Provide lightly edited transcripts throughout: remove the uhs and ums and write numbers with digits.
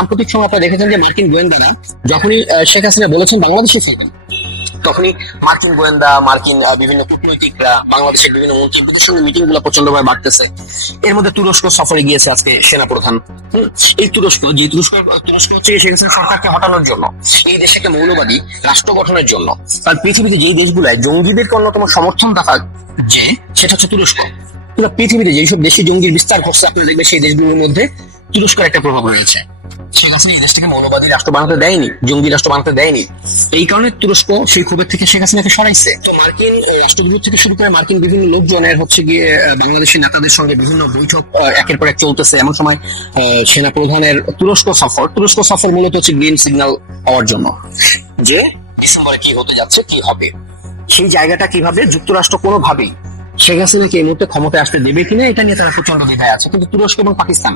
সাম্প্রতিক সময় আপনারা দেখেছেন যে মার্কিন গোয়েন্দারা যখনই শেখ হাসিনা বলেছেন বাংলাদেশে ফিরবেন, তখনই মার্কিন গোয়েন্দা, মার্কিন বিভিন্ন কূটনৈতিকরা, বাংলাদেশের বিভিন্ন মন্ত্রীদের সঙ্গে মিটিং গুলো প্রচন্ডভাবে বাড়তেছে। এর মধ্যে তুরস্ক সফরে গিয়েছে আজকে সেনাপ্রধান। এই তুরস্ক হচ্ছে শেখ হাসিনা সরকারকে হটানোর জন্য, এই দেশে একটা মৌলবাদী রাষ্ট্র গঠনের জন্য, কারণ পৃথিবীতে যেই দেশগুলায় জঙ্গিদেরকে অন্যতম সমর্থন দেখা যে সেটা হচ্ছে তুরস্ক। পুরো পৃথিবীতে যেসব দেশে জঙ্গির বিস্তার ঘটছে আপনারা দেখবেন সেই দেশগুলোর মধ্যে তুরস্কের একটা প্রভাব রয়েছে। শেখ হাসিনা এই দেশটাকে মৌলবাদী রাষ্ট্র বানাতে দেয়নি, জঙ্গি রাষ্ট্র বানাতে দেয়নি। এই কারণে তুরস্ক সেই ক্ষোভের থেকে শেখ হাসিনাকে সরাইছে। তো মার্কিন রাষ্ট্রদূত থেকে শুরু করে মার্কিন বিভিন্ন লোকজনের হচ্ছে গিয়ে বাংলাদেশের নেতাদের সঙ্গে বিভিন্ন বৈঠক একের পর এক চলতেছে। এমন সময় সেনা প্রধানের তুরস্ক সফর মূলত হচ্ছে গ্রিন সিগন্যাল পাওয়ার জন্য যে ডিসেম্বরে কি হতে যাচ্ছে, কি হবে। সেই জায়গাটা কিভাবে যুক্তরাষ্ট্র কোনোভাবেই শেখ হাসিনাকে এই মুহূর্তে ক্ষমতায় আসতে দেবে কিনা এটা নিয়ে তারা প্রচন্ড দ্বিধায় আছে। কিন্তু তুরস্ক এবং পাকিস্তান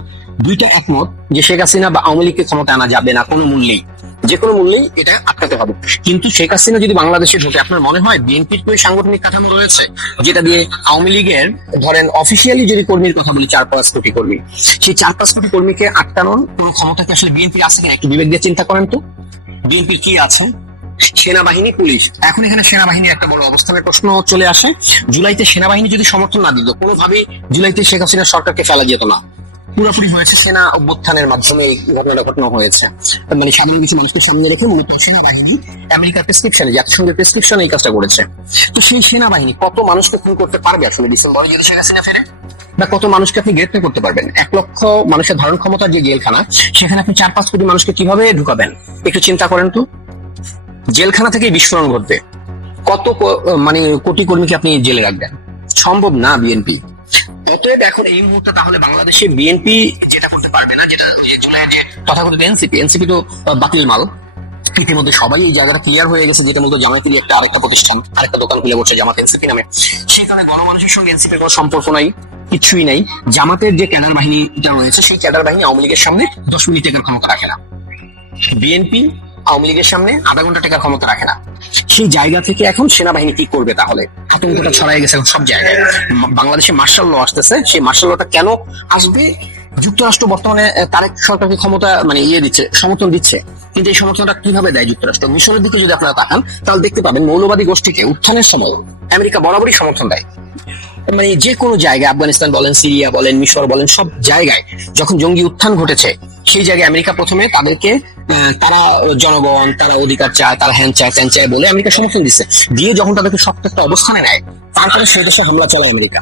দুইটা একমত যে শেখ হাসিনা বা আওয়ামী লীগকে ক্ষমতায় আনা যাবে না কোনো মূল্যেই, যে কোনো মূল্যেই এটা আটকাতে হবে। কিন্তু শেখ হাসিনা যদি বাংলাদেশে ঢোকে, আপনার মনে হয় বিএনপির কোনো সাংগঠনিক কাঠামো রয়েছে যেটা দিয়ে আওয়ামী লীগের, ধরেন অফিসিয়ালি যদি কর্মীর কথা বলি 4-5 কোটি কর্মী, সেই 4-5 কোটি কর্মীকে আটকানোর কোনো ক্ষমতা কি আসলে বিএনপির আছে কিনা একটু বিবেক দিয়ে চিন্তা করেন তো। বিএনপির কি আছে? সেনাবাহিনী, পুলিশ। এখন এখানে সেনাবাহিনীর একটা বড় অবস্থানের প্রশ্ন চলে আসে। জুলাইতে সেনাবাহিনী যদি সমর্থন না দিত, কোনোভাবেই জুলাইতে শেখ হাসিনা সরকারকে ফেলা যেত না। পুরোপুরি হয়েছে সেনা অভ্যুত্থানের মাধ্যমে এই ঘটনাটা ঘটনা হয়েছে। মানে সাধারণ কিছু মানুষকে সামনে রেখে মূলত সেনাবাহিনী আমেরিকার প্রেসক্রিপশনে, জাতিসংঘের প্রেসক্রিপশনে এই কাজটা করেছে। তো সেই সেনাবাহিনী কত মানুষকে খুন করতে পারবে আসলে ডিসেম্বরে যদি শেখ হাসিনা ফেরে? বা কত মানুষকে আপনি গ্রেপ্তার করতে পারবেন? 1 লক্ষ মানুষের ধারণ ক্ষমতার যে জেলখানা, সেখানে আপনি 4-5 কোটি মানুষকে কিভাবে ঢুকাবেন? একটু চিন্তা করেন তো। জেলখানা থেকে বিস্ফোরণ ঘটবে, কত মানে কোটি কর্মীকে আপনি জেলে রাখবেন? সম্ভব না বিএনপি। অতএব এখন এই মুহূর্তে তাহলে বাংলাদেশে বিএনপি যেটা করতে পারবে না, যেটা তথাকথিত এনসিপি তো বাতিল মাল। ইতিমধ্যে সবাই এই জায়গাটা ক্লিয়ার হয়ে গেছে, যেটা মূলত জামায়াতেরই একটা আরেকটা প্রতিষ্ঠান, আরেকটা দোকান খুলে বসে জামাত এনসিপি নামে। সেখানে গণমানুষের সঙ্গে এনসিপির কোনো সম্পর্ক নাই, কিছুই নাই। জামাতের যে ক্যাডার বাহিনীটা রয়েছে, সেই ক্যাডার বাহিনী আওয়ামী লীগের সামনে 10 মিনিট টেকার ক্ষমতা রাখে না। বিএনপি আওয়ামী লীগের সামনে আধা ঘন্টা টেকার ক্ষমতা রাখে না। সেই জায়গা থেকে এখন সেনাবাহিনী কি করবে? তাহলে আতঙ্কটা ছড়াই গেছে সব জায়গায়। বাংলাদেশে মার্শাল ল আসতেছে, সেই মার্শাল লটা কেন আসবে? যুক্তরাষ্ট্র বর্তমানে তারেক সরকারকে ক্ষমতা মানে দিচ্ছে, সমর্থন দিচ্ছে। কিন্তু এই সমর্থনটা কিভাবে দেয় যুক্তরাষ্ট্র? মিশরের দিকে যদি আপনারা তাকান তাহলে দেখতে পাবেন মৌলবাদী গোষ্ঠীকে উত্থানের সময় আমেরিকা বরাবরই সমর্থন দেয়। মানে যে কোনো জায়গায়, আফগানিস্তান বলেন, সিরিয়া বলেন, মিশর বলেন, সব জায়গায় যখন জঙ্গি উত্থান ঘটেছে, সেই জায়গায় আমেরিকা প্রথমে তাদেরকে, তারা জনগণ, তারা অধিকার চায়, তারা হ্যান চায়, ত্যান চায় বলে আমেরিকা সমর্থন দিচ্ছে। দিয়ে যখন তাদেরকে শক্ত একটা অবস্থানে নেয়, তারপরে সেই দেশে হামলা চালায় আমেরিকা।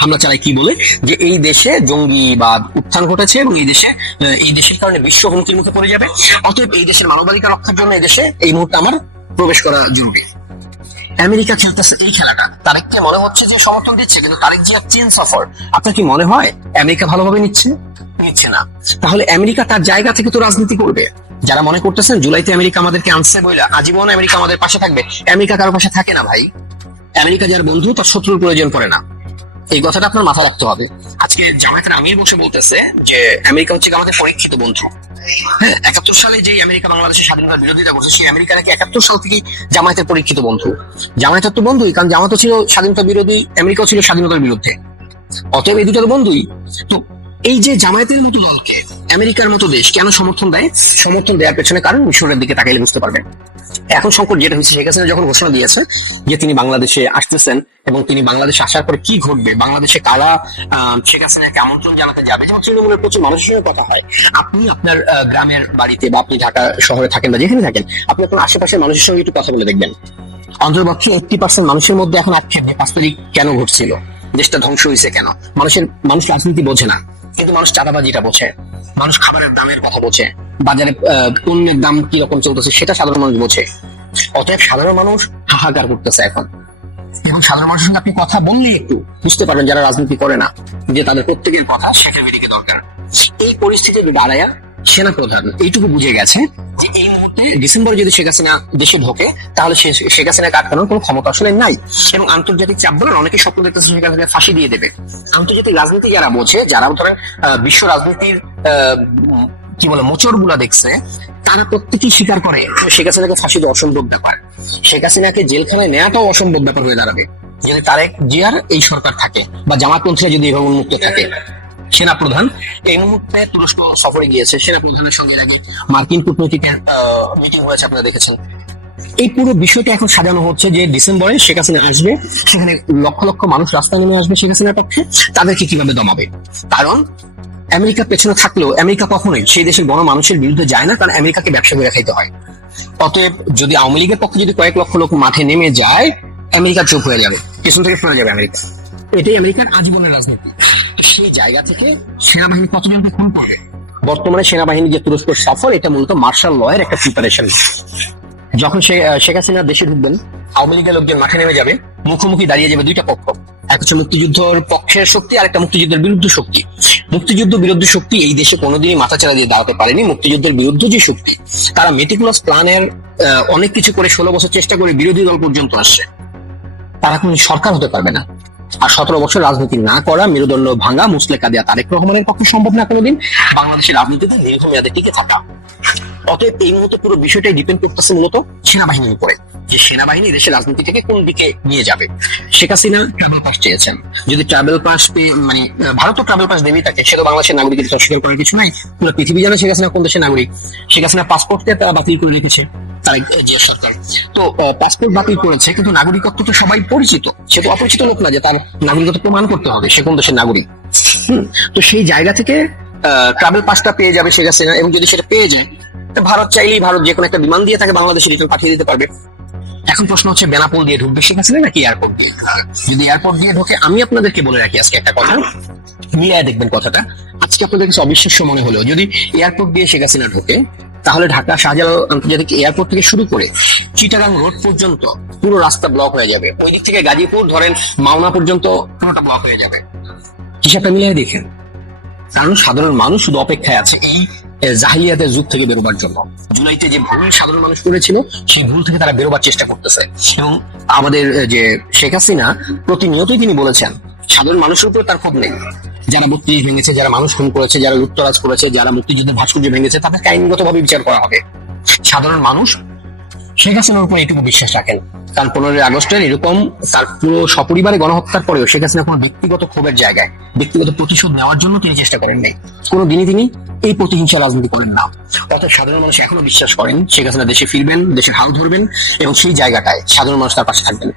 হামলা চালায় কি বলে? যে এই দেশে জঙ্গিবাদ উত্থান ঘটেছে এবং এই দেশের কারণে বিশ্ব হুমকির মুখে পড়ে যাবে। অতএব এই দেশের মানবাধিকার রক্ষার জন্য এই দেশে এই মুহূর্তে আমার প্রবেশ করা জরুরি। আমেরিকা খেলতেছে এই খেলাটা। তারেককে মনে হচ্ছে যে সমর্থন দিচ্ছে, কিন্তু তারেক জিয়া চেঞ্জ সফর। আপনার কি মনে হয় আমেরিকা ভালোভাবে নিচ্ছে না? তাহলে আমেরিকা তার জায়গা থেকে তো রাজনীতি করবে। যারা মনে করতেছেন জুলাইতে আমেরিকা আমাদেরকে আনছে বইলা আজীবন আমেরিকা আমাদের পাশে থাকবে, আমেরিকা কারো পাশে থাকে না ভাই। আমেরিকা যার বন্ধু তার শত্রুর প্রয়োজন পড়ে না। এই কথাটা আপনার মাথায় রাখতে হবে। আজকে জামায়াতের আমির বসে বলতেছে যে আমেরিকা হচ্ছে আমাদের পরীক্ষিত বন্ধু। হ্যাঁ, 71 সালে যে আমেরিকা বাংলাদেশের স্বাধীনতার বিরোধিতা করছে, সেই আমেরিকা নাকি 71 সাল থেকে জামায়াতের পরীক্ষিত বন্ধু। জামায়াতের তো বন্ধুই, কারণ জামায়াত ছিল স্বাধীনতা বিরোধী, আমেরিকাও ছিল স্বাধীনতার বিরুদ্ধে। অতএব এই দুটো তো বন্ধুই। তো এই যে জামায়াতের মতো দলকে আমেরিকার মতো দেশ কেন সমর্থন দেয়? সমর্থন দেওয়ার পেছনে কারণ মিশরের দিকে তাকাইলে বুঝতে পারবেন। এখন সংকট যেটা হচ্ছে, শেখ হাসিনা যখন ঘোষণা দিয়েছে যে তিনি বাংলাদেশে আসতেছেন এবং তিনি বাংলাদেশে আসার পরে কি ঘটবে, বাংলাদেশে কারা শেখ হাসিনাকে আমন্ত্রণ জানাতে যাবে, যেমন তৃণমূলের প্রচুর মানুষের সঙ্গে কথা হয়। আপনি আপনার গ্রামের বাড়িতে বা আপনি ঢাকা শহরে থাকেন বা যেখানে থাকেন, আপনি আপনার আশেপাশের মানুষের সঙ্গে একটু কথা বলে দেখবেন। অন্তর্পক্ষে 80% মানুষের মধ্যে এখন আক্ষেপ 5 তারিখ কেন ঘটছিল, দেশটা ধ্বংস হয়েছে কেন। মানুষ রাজনীতি বোঝে না, কিন্তু মানুষ চাঁদাবাজিটা বোঝে, মানুষ খাবারের দামের কথা বোঝে, বাজারে পণ্যের দাম কি রকম চলতেছে সেটা সাধারণ মানুষ বোঝে। অতএব সাধারণ মানুষ হাহাকার করতেছে এখন। এবং সাধারণ মানুষের সঙ্গে আপনি কথা বললে একটু বুঝতে পারবেন যারা রাজনীতি করে না, যে তাদের প্রত্যেকের কথা শেখের বেরিকে দরকার। এই পরিস্থিতি দাঁড়ায়া সেনাপ্রধান এইটুকু বুঝে গেছে যে এই মুহূর্তে ডিসেম্বরে যদি শেখ হাসিনা দেশে ঢোকে, তাহলে শেখ হাসিনাকে আটকানোর কোনো ক্ষমতা আসলে নাই। এবং আন্তর্জাতিক চাপ বলেন, অনেকে স্বপ্ন দেখতেছে শেখ হাসিনা ফাঁসি দিয়ে দেবে। আন্তর্জাতিক রাজনীতি যারা বোঝে, যারা ধরেন বিশ্ব রাজনীতির কি বলে মোচর গুলা দেখছে, তারা প্রত্যেকেই স্বীকার করে শেখ হাসিনাকে ফাঁসি দেওয়া অসম্ভব ব্যাপার। শেখ হাসিনাকে জেলখানায় নেওয়াটাও অসম্ভব ব্যাপার হয়ে দাঁড়াবে যদি তারেক জিয়ার এই সরকার থাকে বা জামাতপন্থীরা যদি এভাবে উন্মুক্ত থাকে। সেনা প্রধান এই মুহূর্তে তুরস্ক সফরে গিয়েছে। সেনা প্রধানের সঙ্গে এর আগে মার্কিন কূটনীতিকের মিটিং হয়েছে, আপনারা দেখেছেন। এই পুরো বিষয়টা এখন সাজানো হচ্ছে যে ডিসেম্বরে শেখ হাসিনা আসবে, সেখানে লক্ষ লক্ষ মানুষ রাস্তায় নেমে আসবে শেখ হাসিনার পক্ষে, তাদেরকে কিভাবে দমাবে। কারণ আমেরিকা পেছনে থাকলেও আমেরিকা কখনোই সেই দেশের মানুষের বিরুদ্ধে যায় না, কারণ আমেরিকাকে ব্যবসা করে খাইতে হয়। অতএব যদি আওয়ামী লীগের পক্ষে যদি কয়েক লক্ষ লোক মাঠে নেমে যায়, আমেরিকা চুপ হয়ে যাবে, পেছন থেকে সরে যাবে আমেরিকা। এটাই আমেরিকার আজীবনের রাজনীতি। সেই জায়গা থেকে সেনাবাহিনী কতজনকে খুন করে। বর্তমানে সেনাবাহিনী যে তুরস্ক সফর, এটা মূলত মার্শাল ল এর একটা প্রিপারেশন। যখন শেখ হাসিনা দেশে ঢুকবেন, আওয়ামী লীগের লোকজন মাঠে নেমে যাবে, মুখোমুখি দাঁড়িয়ে যাবে দুইটা পক্ষ। এক হচ্ছে মুক্তিযুদ্ধের পক্ষের শক্তি, আর একটা মুক্তিযুদ্ধের বিরুদ্ধে শক্তি। মুক্তিযুদ্ধ বিরোধী শক্তি এই দেশে কোনোদিনই মাথাচাড়া দিয়ে দাঁড়াতে পারেনি। মুক্তিযুদ্ধের বিরুদ্ধে যে শক্তি, তারা মেটিকুলাস প্ল্যানের অনেক কিছু করে 16 বছর চেষ্টা করে বিরোধী দল পর্যন্ত আসছে, তারা কোনো সরকার হতে পারবে না। আর 17 বছর রাজনীতি না করা, মেরুদণ্ড ভাঙা মুসলেকা দেয়া তারেক রহমানের পক্ষে সম্ভব না কোনোদিন বাংলাদেশের রাজনীতিতে দীর্ঘমেয়াদে টিকে থাকা। অতএব এই মুহূর্তে পুরো বিষয়টাই ডিপেন্ড করতেছে মূলত সেনাবাহিনীর উপরে, যে সেনাবাহিনী দেশের রাজনীতিটাকে কোন দিকে নিয়ে যাবে। শেখ হাসিনা ট্রাভেল পাস চেয়েছেন, যদি ট্রাভেল পাস পেয়ে মানে ভারতও ট্রাভেল পাস দেবেই তাকে, সে তো বাংলাদেশের নাগরিকের অস্বীকার করার কিছু নাই। পুরো পৃথিবী জানে শেখ হাসিনা কোন দেশের নাগরিক। শেখ হাসিনা পাসপোর্টকে তারা বাতিল করে রেখেছে, তারেক জিয়া সরকার। তো পাসপোর্ট বাতিল করেছে, কিন্তু নাগরিকত্ব তো সবাই পরিচিত, সে তো অপরিচিত লোক না যে তার নাগরিকত্ব প্রমাণ করতে হবে সে কোন দেশের নাগরিক। তো সেই জায়গা থেকে ট্রাভেল পাসটা পেয়ে যাবে শেখ হাসিনা, এবং যদি সেটা পেয়ে যায়, ভারত চাইলেই ভারত যে কোনো একটা বিমান দিয়ে তাকে বাংলাদেশে রিটার্ন পাঠিয়ে দিতে পারবে। এখন প্রশ্ন হচ্ছে বেনাপোল দিয়ে ঢুকবে শেখ হাসিনা নাকি এয়ারপোর্ট দিয়ে? যদি এয়ারপোর্ট দিয়ে ঢোকে, আমি আপনাদেরকে বলে রাখি আজকে একটা কথা, মিলিয়ে দেখবেন কথাটা। আজকে আপনাদের কাছে অবিশ্বাস্য মনে হলেও যদি এয়ারপোর্ট দিয়ে শেখ হাসিনা ঢোকে, তাহলে ঢাকা শাহজালাল আন্তর্জাতিক এয়ারপোর্ট থেকে শুরু করে চিটাগাং রোড পর্যন্ত পুরো রাস্তা ব্লক হয়ে যাবে। ওই দিক থেকে গাজীপুর ধরেন মাওনা পর্যন্ত পুরোটা ব্লক হয়ে যাবে। হিসাবটা মিলিয়ে দেখেন। কারণ সাধারণ মানুষ শুধু অপেক্ষায় আছে এই জাহিলিয়াতের যুগ থেকে বেরোবার জন্য। জুলাইতে যে ভুল সাধারণ মানুষ করেছিল, সেই ভুল থেকে তারা বেরোবার চেষ্টা করতেছে। এবং আমাদের যে শেখ হাসিনা প্রতিনিয়তই তিনি বলেছেন, সাধারণ মানুষের উপরে তার ক্ষোভ নেই। যারা 32 ভেঙেছে, যারা মানুষ খুন করেছে, যারা লুটতরাজ করেছে, যারা মুক্তিযুদ্ধের ভাস্কর্য ভেঙেছে, তাদেরকে আইনগতভাবে বিচার করা হবে। সাধারণ মানুষ শেখ হাসিনার উপর এটুকু বিশ্বাস রাখেন, কারণ 15 আগস্টের এরকম তার পুরো সপরিবারে গণহত্যার পরেও শেখ হাসিনা কোনো ব্যক্তিগত ক্ষোভের জায়গায় ব্যক্তিগত প্রতিশোধ নেওয়ার জন্য তিনি চেষ্টা করেন নাই। কোনোদিনই তিনি এই প্রতিহিংসা রাজনীতি করেন না। অর্থাৎ সাধারণ মানুষ এখনো বিশ্বাস করেন শেখ হাসিনা দেশে ফিরবেন, দেশের হাল ধরবেন, এবং সেই জায়গাটায় সাধারণ মানুষ তার পাশে থাকবেন।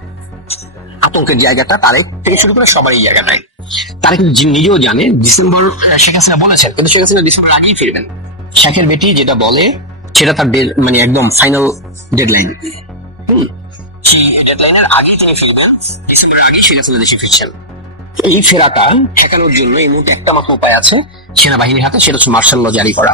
আতঙ্কের জায়গাটা তারেক থেকে শুরু করে সবারই জায়গাটায়। তারেক নিজেও জানে ডিসেম্বর শেখ হাসিনা বলেছেন, কিন্তু শেখ হাসিনা ডিসেম্বর আগেই ফিরবেন। শেখের বেটি যেটা বলে সেটা তার মানে একদম ফাইনাল ডেডলাইন। সেই ডেডলাইনের আগেই তিনি ফিরবেন, ডিসেম্বরের আগেই শেখ হাসিনা দেশে ফিরছেন। এই ফেরাটা ঠেকানোর জন্য এই মুহূর্তে একটা মাত্র উপায় আছে সেনাবাহিনীর হাতে, সেটা হচ্ছে মার্শাল ল জারি করা।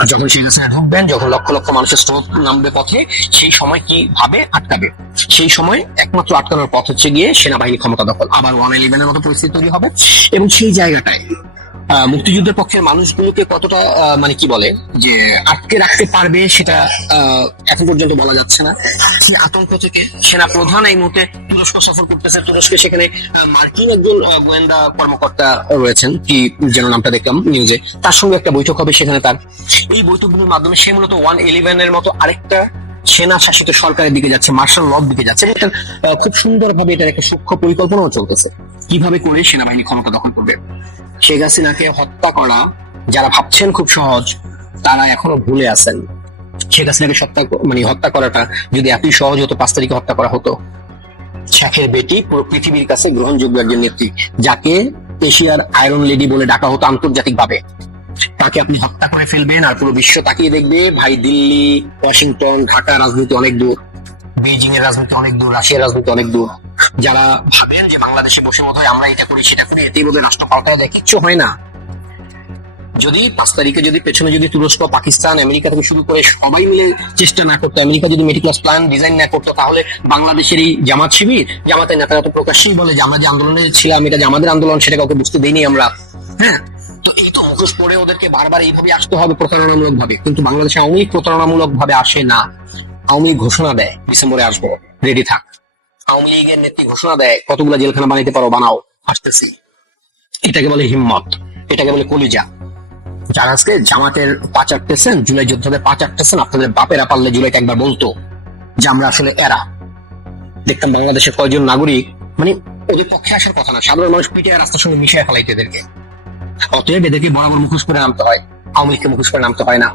আর যখন শেখ হাসিনা ঢুকবেন, যখন লক্ষ লক্ষ মানুষের স্রোত নামবে পথে, সেই সময় কি ভাবে আটকাবে? সেই সময় একমাত্র আটকানোর পথ হচ্ছে গিয়ে সেনাবাহিনী ক্ষমতা দখল, আবার 111-এর মতো পরিস্থিতি তৈরি হবে। এবং সেই জায়গাটায় মুক্তিযুদ্ধের পক্ষের মানুষগুলোকে কতটা মানে কি বলে যে আটকে রাখতে পারবে, সেটা এখন পর্যন্ত বলা যাচ্ছে না। সেই আতঙ্ক থেকে সেনা প্রধান এই মুহূর্তে তুরস্ক সফর করতেছে। তুরস্কে সেখানে মার্কিন একজন গোয়েন্দা কর্মকর্তা রয়েছেন, কি যেন নামটা দেখলাম নিউজে, তার সঙ্গে একটা বৈঠক হবে সেখানে। তার এই বৈঠকগুলোর মাধ্যমে সে মূলত 111-এর মতো আরেকটা সেনা শাসিত সরকারের দিকে যাচ্ছে, মার্শাল ল দিকে যাচ্ছে। এটা খুব সুন্দরভাবে এটার একটা সূক্ষ্ম পরিকল্পনাও চলতেছে, কিভাবে করে সেনাবাহিনী ক্ষমতা দখল করবে। শেখ হাসিনাকে হত্যা করা যারা ভাবছেন খুব সহজ, তারা এখনো ভুলে আছেন। শেখ হাসিনাকে হত্যা করাটা যদি এতই সহজ হতো, 5 তারিখে হত্যা করা হতো। শেখের বেটি পুরো পৃথিবীর কাছে গ্রহণযোগ্য একজন নেত্রী, যাকে এশিয়ার আয়রন লেডি বলে ডাকা হতো আন্তর্জাতিক ভাবে, তাকে আপনি হত্যা করে ফেলবেন আর পুরো বিশ্ব তাকিয়ে দেখবে। ভাই, দিল্লি, ওয়াশিংটন, ঢাকা রাজনীতি অনেক দূর, বেইজিং এর রাজনীতি অনেক দূর, রাশিয়ার রাজনীতি অনেক দূর। যারা ভাবেন যে বাংলাদেশে বসে মতো আমরা এটা করি সেটা করি, এতেই বোধহয় রাষ্ট্র পাল্টায় দেয়, কিচ্ছু হয় না। যদি 5 তারিখে যদি পেছনে যদি তুরস্ক, পাকিস্তান, আমেরিকা থেকে শুরু করে সবাই মিলে চেষ্টা না করতো, আমেরিকা যদি মেটিকুলাস প্ল্যান ডিজাইন না করতো, তাহলে বাংলাদেশের এই জামাত শিবির, জামাতের নেতারা তো প্রকাশ্যেই বলে যে আমরা যে আন্দোলনে ছিলাম এটা যে আমাদের আন্দোলন, সেটা কাউকে বুঝতে দেইনি আমরা। হ্যাঁ, তো এই তো মুখোশ পরে ওদেরকে বারবার এইভাবে আসতে হবে প্রতারণামূলক ভাবে। কিন্তু বাংলাদেশে আওয়ামী লীগ প্রতারণামূলক ভাবে আসে না। আওয়ামী লীগ ঘোষণা দেয় ডিসেম্বরে আসবো, রেডি থাক। আওয়ামী লীগের নেত্রী ঘোষণা দেয় কতগুলো জেলখানা বানাইতে পারো বানাও, আসতেছি। এটাকে বলে হিম্মত, এটাকে বলে কলিজা। যারা আজকে জামাতের পা চাটতেছেন, জুলাই যোদ্ধাদের পা চাটতেছেন, আপনাদের বাপেরা পারলে জুলাইতে একবার বলতো যে আমরা আসলে এরা। দেখতাম বাংলাদেশের কয়জন নাগরিক, মানে ওদের পক্ষে আসার কথা না, সাধারণ মানুষ পিটিয়ে রাস্তার সঙ্গে মিশিয়ে ফেলাইতে এদেরকে। অতএব এদেরকে বরাবর মুখোশ করে নামতে হয়, আওয়ামী লীগকে মুখোশ করে নামতে হয় না।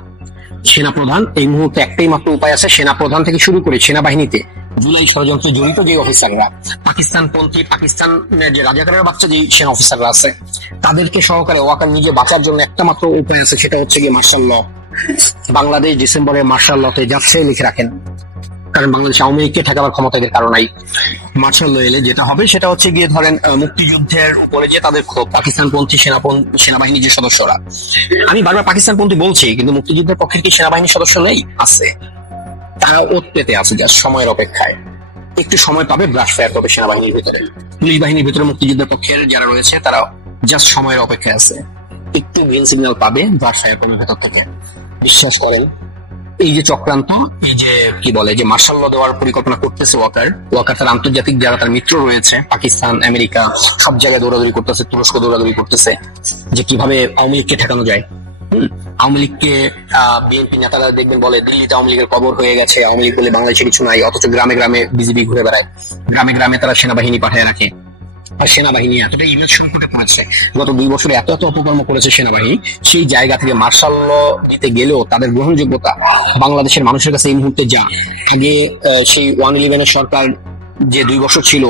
সেনাপ্রধান এই মুহূর্তে একটাই মাত্র উপায় আছে, সেনাপ্রধান থেকে শুরু করে সেনাবাহিনীতে জুলাই ষড়যন্ত্রে জড়িত যে অফিসাররা, পাকিস্তানপন্থী, পাকিস্তানের যে রাজাকারের বাচ্চা যে সেনা অফিসাররা আছে, তাদেরকে সহকারে ওয়াকার নিজে বাঁচার জন্য একটা মাত্র উপায় আছে, সেটা হচ্ছে গিয়ে মার্শাল ল। বাংলাদেশ ডিসেম্বরে মার্শাল লতে যাচ্ছে লিখে রাখেন, কারণ বাংলাদেশ আওয়ামী লীগকে ঠেকাবার ক্ষমতা এদের কারো নাই। মার্শাল ল এলে যেটা হবে সেটা হচ্ছে গিয়ে ধরেন মুক্তিযুদ্ধের উপরে যে তাদের ক্ষোভ, পাকিস্তানপন্থী সেনাবাহিনীর যে সদস্যরা, আমি বারবার পাকিস্তানপন্থী বলছি, কিন্তু মুক্তিযুদ্ধের পক্ষের কি সেনাবাহিনীর সদস্য নেই? আছে। তারা ওত পেতে আছে জাস্ট সময়ের অপেক্ষায়, একটু সময় পাবে, ব্রাশ ফায়ার করবে সেনাবাহিনীর ভিতরে, পুলিশ বাহিনীর ভিতরে মুক্তিযুদ্ধের পক্ষের যারা রয়েছে তারা জাস্ট সময়ের অপেক্ষায় আছে, একটু গ্রিন সিগন্যাল পাবে, ব্রাশ ফায়ার করবে ভেতর থেকে। বিশ্বাস করেন এই যে চক্রান্ত, এই যে কি বলে যে মার্শাল ল দেওয়ার পরিকল্পনা করতেছে ওয়াকার তার আন্তর্জাতিক যারা তার মিত্র রয়েছে, পাকিস্তান, আমেরিকা, সব জায়গায় দৌড়াদৌড়ি করতেছে, তুরস্ক দৌড়াদৌড়ি করতেছে যে কিভাবে আওয়ামী লীগকে ঠেকানো যায়। আওয়ামী লীগকে বিএনপি নেতারা দেখবেন বলে দিল্লিতে আওয়ামী লীগের কবর হয়ে গেছে, আওয়ামী লীগ বলে বাংলাদেশে কিছু নাই, অথচ গ্রামে গ্রামে বিজেপি ঘুরে বেড়ায়, গ্রামে গ্রামে তারা সেনাবাহিনী পাঠিয়ে রাখে। আর সেনাবাহিনী এতটা ইমেজ সংকটে পড়েছে, গত 2 বছরে এত এত অপকর্ম করেছে সেনাবাহিনী, সেই জায়গা থেকে মার্শাল ল দিতে গেলেও তাদের গ্রহণযোগ্যতা বাংলাদেশের মানুষের কাছে এই মুহূর্তে যা, আগে সেই 111 সরকার যে 2 বছর ছিল,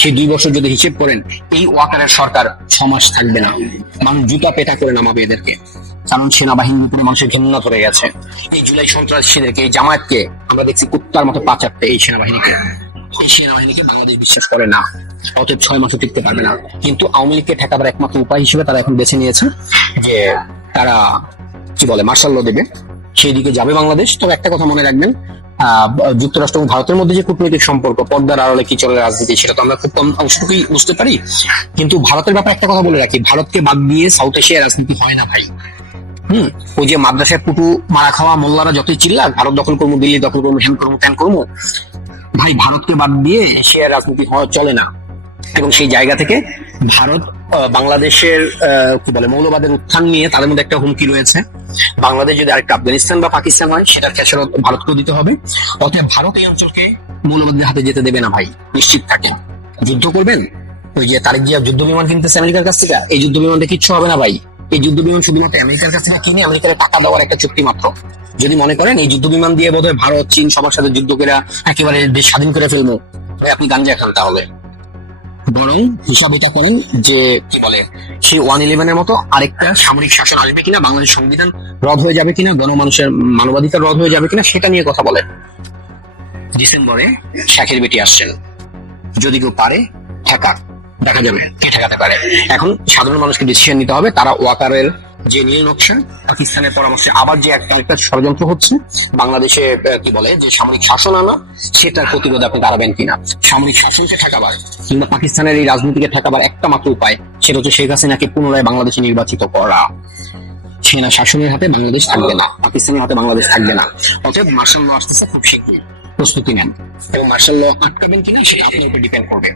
সেই 2 বছর যদি হিসেব করেন, এই ওয়াকারের সরকার 6 মাস থাকবে না, মানুষ জুতা পেটা করে নামাবে এদেরকে, কারণ সেনাবাহিনীর উপরে মানুষের ঘৃণা ধরে গেছে। এই জুলাই সন্ত্রাসীদেরকে, এই জামায়াতকে আমরা দেখছি কুত্তার মতো পা চাটতে, এই সেনাবাহিনীকে বাংলাদেশ বিশ্বাস করে না, অতএব 6 মাসও টিকতে পারবে না। কিন্তু আওয়ামী লীগকে ঠেকাবার একমাত্র উপায় হিসেবে তারা এখন বেছে নিয়েছে যে তারা কি বলে মার্শাল ল দেবে, সেই দিকে যাবে বাংলাদেশ। তবে একটা কথা মনে রাখবেন, যুক্তরাষ্ট্র এবং ভারতের মধ্যে যে কূটনৈতিক সম্পর্ক, পর্দার আড়ালে কি চলে রাজনীতি, সেটা তো আমরা খুব কম অংশটুকুই বুঝতে পারি। কিন্তু ভারতের ব্যাপারে একটা কথা বলে রাখি, ভারতকে বাদ দিয়ে সাউথ এশিয়ার রাজনীতি হয় না ভাই। ওই যে মাদ্রাসায় পুটু মারা খাওয়া মোল্লারা যতই চিল্লাক, ভারত দখল করবো, দিল্লি দখল করবো, হ্যান করবো, ত্যান করবো, ভাই ভারতকে বাদ দিয়ে এশিয়ার রাজনীতি চলে না। এবং সেই জায়গা থেকে ভারত বাংলাদেশের কি বলে মৌলবাদের উত্থান নিয়ে তাদের মধ্যে একটা হুমকি রয়েছে। বাংলাদেশ যদি আরেকটা আফগানিস্তান বা পাকিস্তান হয়, সেটার খেসারত ভারতকেও দিতে হবে। অতএব ভারত এই অঞ্চলকে মৌলবাদের হাতে যেতে দেবে না ভাই, নিশ্চিত থাকে। যুদ্ধ করবেন, ওই যে তারেক জিয়া যুদ্ধ বিমান কিনতেছে আমেরিকার কাছ থেকে, এই যুদ্ধ বিমানটা কিচ্ছু হবে না ভাই। এই যুদ্ধ বিমান শুধুমাত্র আমেরিকার কাছ থেকে কিনে আমেরিকার টাকা দেওয়ার একটা চুক্তি মাত্র। যদি মনে করেন এই যুদ্ধ বিমান দিয়ে বোধহয় ভারত, চীন সবার সাথে যুদ্ধ করে একেবারে দেশ স্বাধীন করে ফেলবো, আপনি গাঞ্জা খান। তাহলে বরং হিসাব এটা করেন যে কি বলে সেই 111 মতো আরেকটা সামরিক শাসন আসবে কিনা, বাংলাদেশ সংবিধান রদ হয়ে যাবে কিনা, গণমানুষের মানবাধিকার রদ হয়ে যাবে কিনা, সেটা নিয়ে কথা বলে। ডিসেম্বরে শাকের বেটি আসছেন, যদি কেউ পারে ঠেকাক, দেখা যাবে কে ঠেকাতে পারে। এখন সাধারণ মানুষকে ডিসিশন নিতে হবে, তারা ওয়াকারের যে নীল নকশা, পাকিস্তানের পরামর্শে আবার যে একটা ষড়যন্ত্র হচ্ছে বাংলাদেশে কি বলে যে সামরিক শাসন আনা, সেটার প্রতিরোধে আপনি দাঁড়াবেন কিনা। সামরিক শাসনকে ঠেকাবার কিংবা পাকিস্তানের এই রাজনীতিকে ঠেকাবার একটা মাত্র উপায়, সেটা হচ্ছে শেখ হাসিনাকে পুনরায় বাংলাদেশে নির্বাচিত করা। সেনা শাসনের হাতে বাংলাদেশ থাকবে না, পাকিস্তানের হাতে বাংলাদেশ থাকবে না। অতএব মার্শাল ল আসতেছে, খুব শীঘ্রই প্রস্তুতি নেন, এবং মার্শাল ল আটকাবেন কিনা সেটা আপনার উপর ডিপেন্ড করবে।